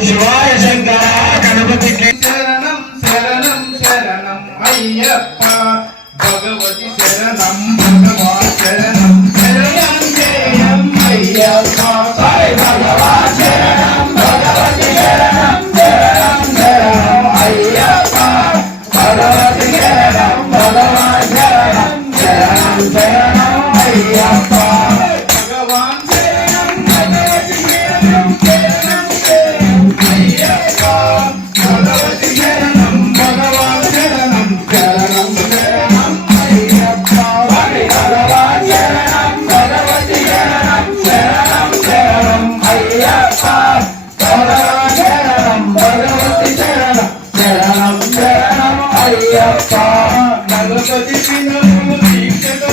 శివాయ శంకర గణపతికి అయ్యప్ప భగవతి పినము దీక్షతో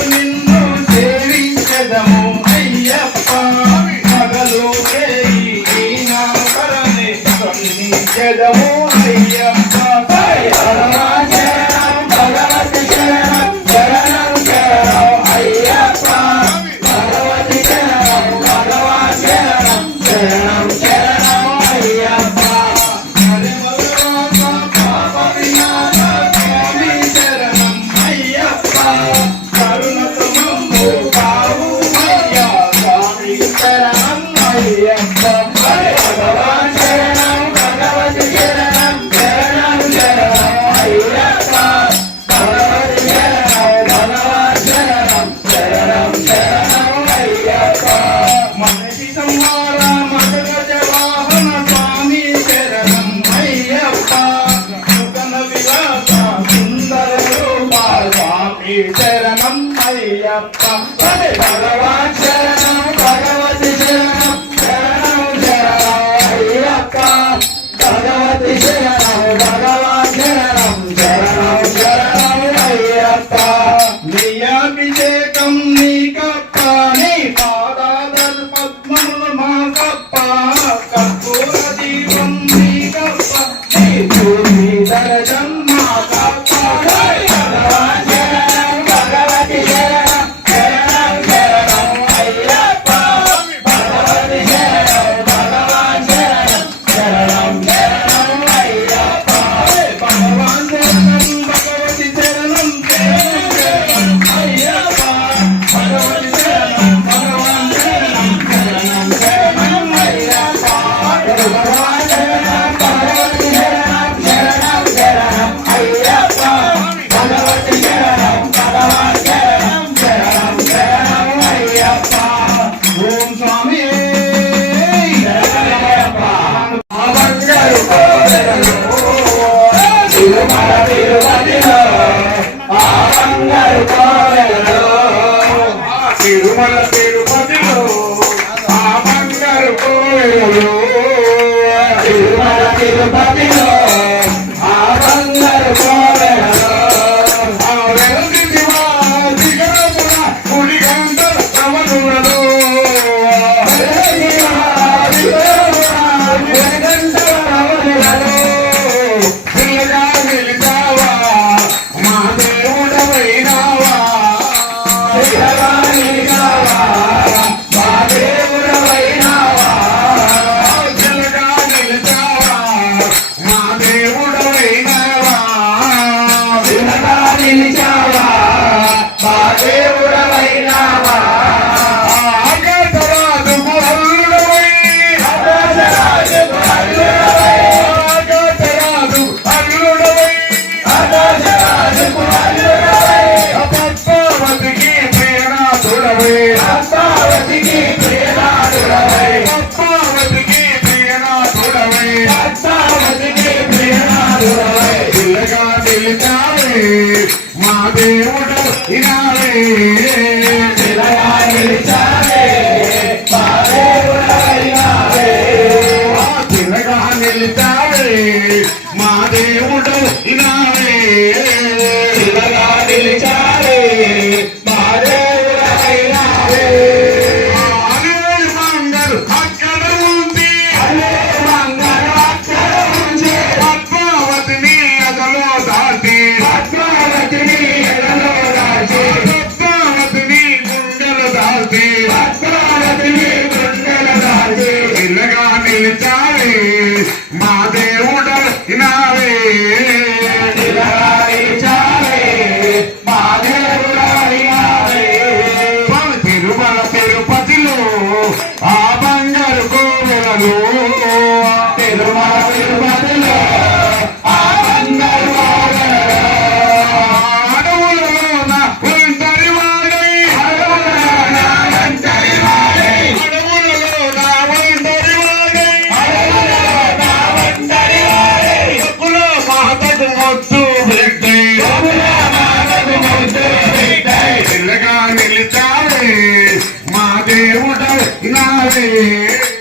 Amém.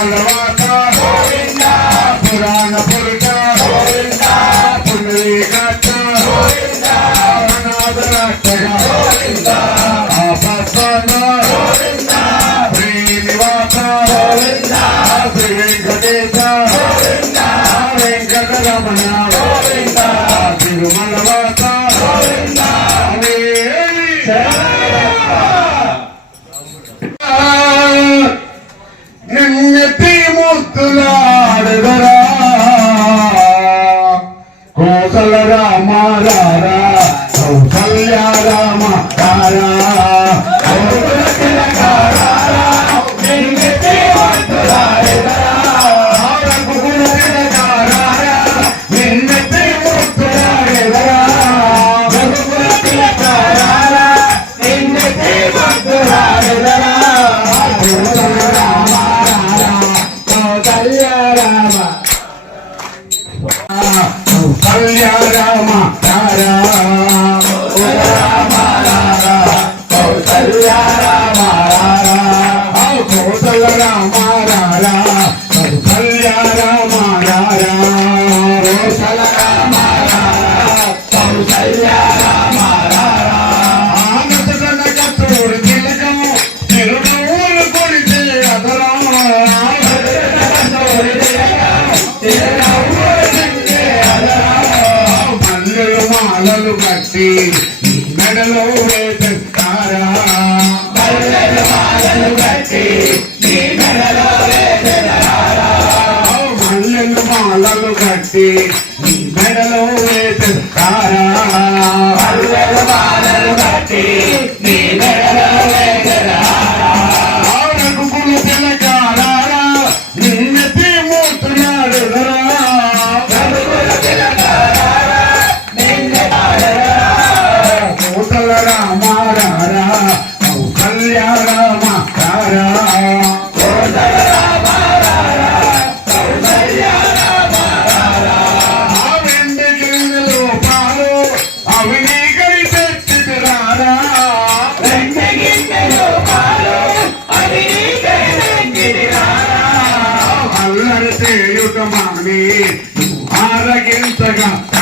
Wonderful. కట్టి మెడలో వేస్తారా బల్లెలు మాలలు కట్టి నీ మెడలో వేస్తారా బల్లెలు మాలలు Yeah.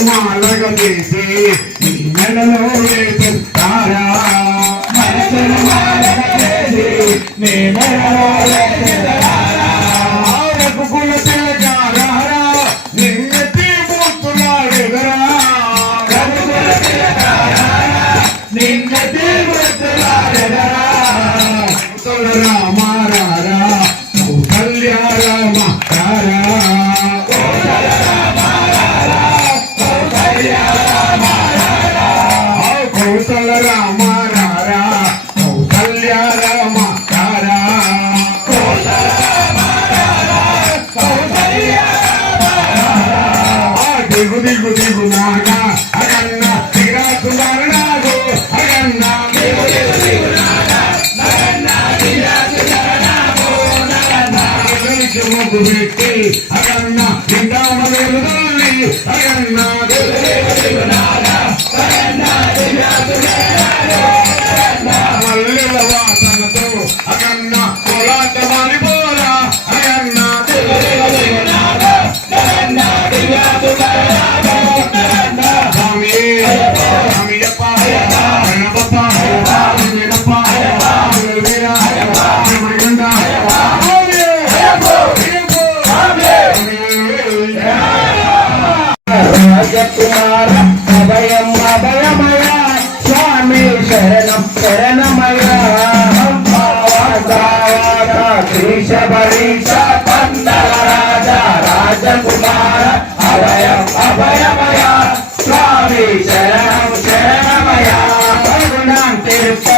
మాల చేసి మెడలో వేస్తారా మనసులు మాల చేసి నీ మెడలో అడుగు పెట్టి అదన్న ఇంకా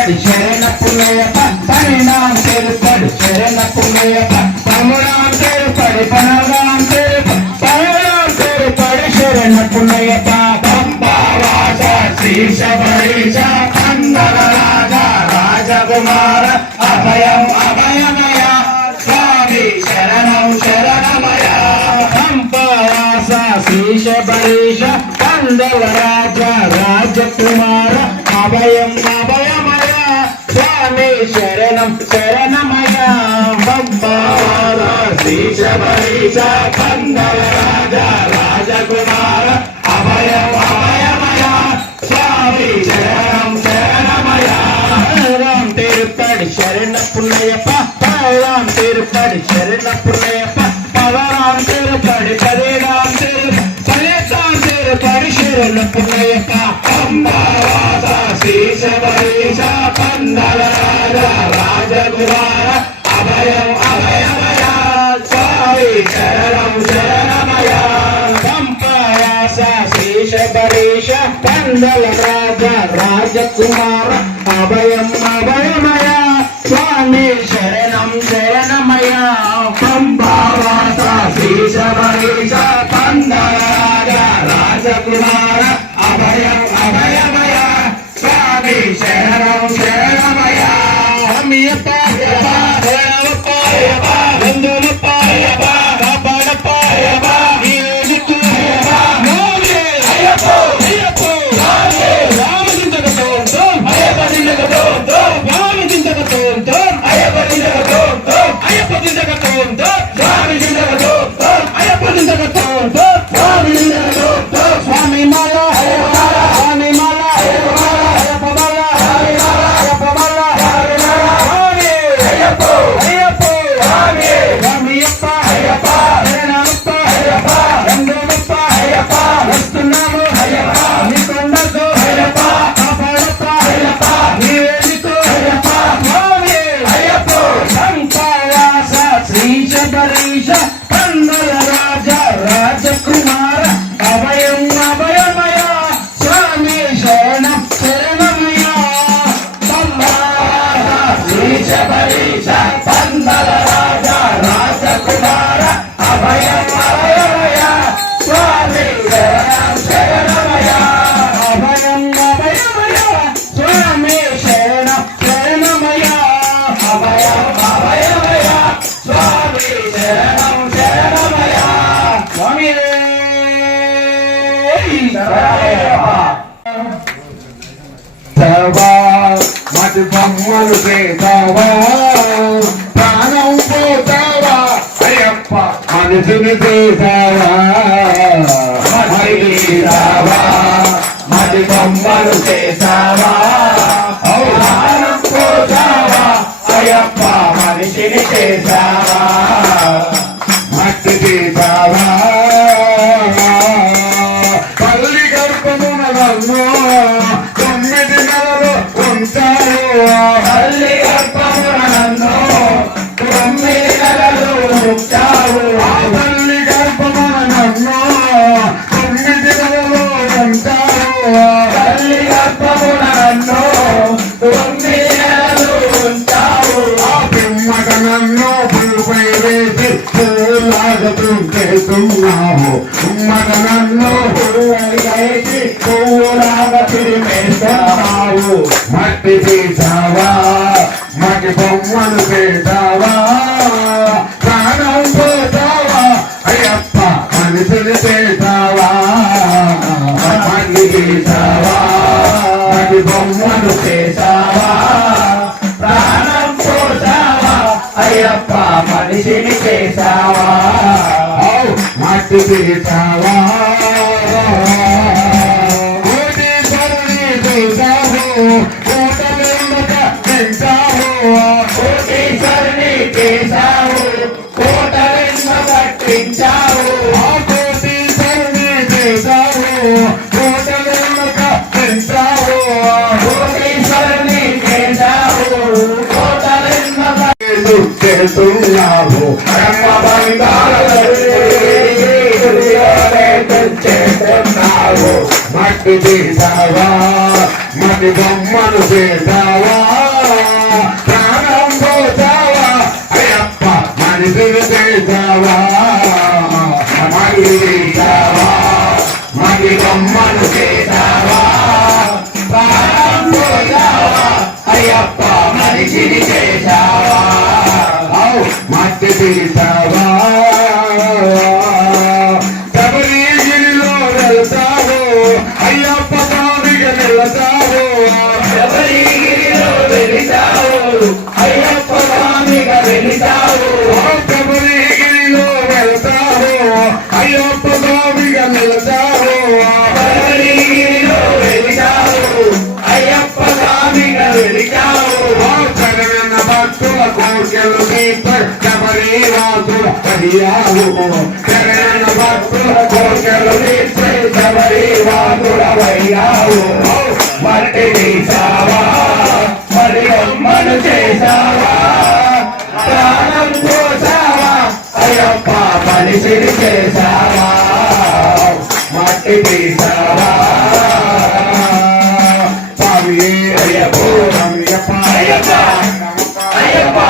తిరుపడి శరణ పుణయ పరిణాం తిరుపడి శరణ పుణయ పముణాం తిరుపడి పనగాం తిరుపడి పరమాం తిరుపడి శరణ పుణయ పంబావాస శ్రీశ బరీశ పందల రాజకుమార అభయం అభయమయ స్వామి శరణం శరణమయ పంపవాస శ్రీశ బరీశ రాజ రాజకుమార అభయం శరణం శరణమయ. పంపవాస శ్రీశ బరీశ పందల రాజకుమార అభయ అభయమయ స్వామి శరణం శరణమయ రామ్ తిరుపడి శరణ పుణ్యప్ప రామ్ తిరుపడి శరణ పుణ్యప్ప పవరాం తిరుపడి పరేరాం తిరు పరేతాం తిరుపడి శరణ పుణ్యప్ప అంబావాస శీష పందల రాజకుమార అభయం అభయమయ స్వామి శరణం శరణమయ పంపరాస శేష బరీష పందల రాజ రాజకుమార అభయం అభయమయ స్వామి శరణం శరణమయ పందల రాజ రాజకుమార అమ్మలు బొమ్మలు చేతావా ప్రాణం పోతావా? అయ్యప్ప మనసుని చేతావా కట్టి చేసావా మాకి బొమ్మలు పెట్టావా ప్రాణం పోతావా అయ్యప్ప మనుషులు చేసావా మన్ని చేసావా మాకి బొమ్మలు చేసావా ప్రాణం పోతావా అయ్యప్ప మనిషిని చేసావా మట్టి చేసావా వెళ్తున్నావు కర్మ బంధాలు మట్టి చేసావా మట్టి బొమ్మలు చేసావా? ప్రాణం పోతావా అయ్యప్ప మనిషిని చేసావా? మడి చేసావా మడి బొమ్మలు చేసావా? ప్రాణం పోతావా అయ్యప్ప మనిషిని చేసావా? సీతావా? తమరి గిరిలో వెళ్తావో? అయ్యప్ప స్వామిగా వెళ్తావో? पर कबरे वासुर हरिया हो चरण वस्त्र को चलने से कबरे वासुर हरिया हो मटे सावा मरे मन से सावा प्राणम को सावा अयप्पा मनुष्य से सावा मटे सावा पावे अयप्पा अयप्पा अयप्पा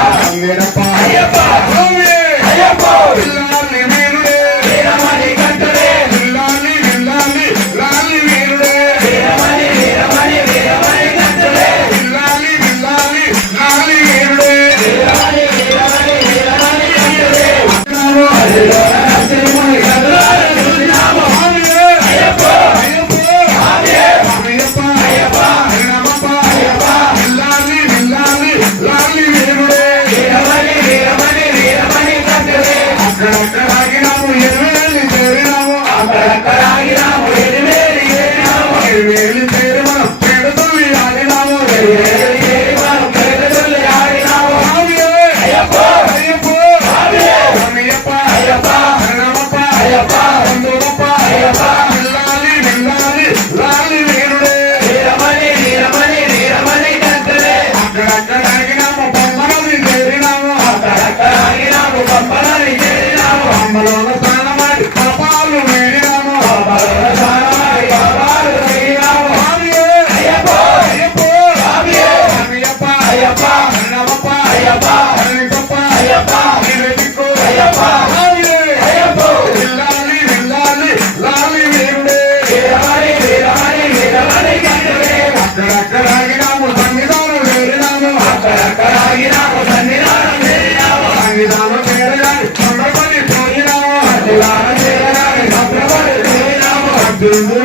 Beleza?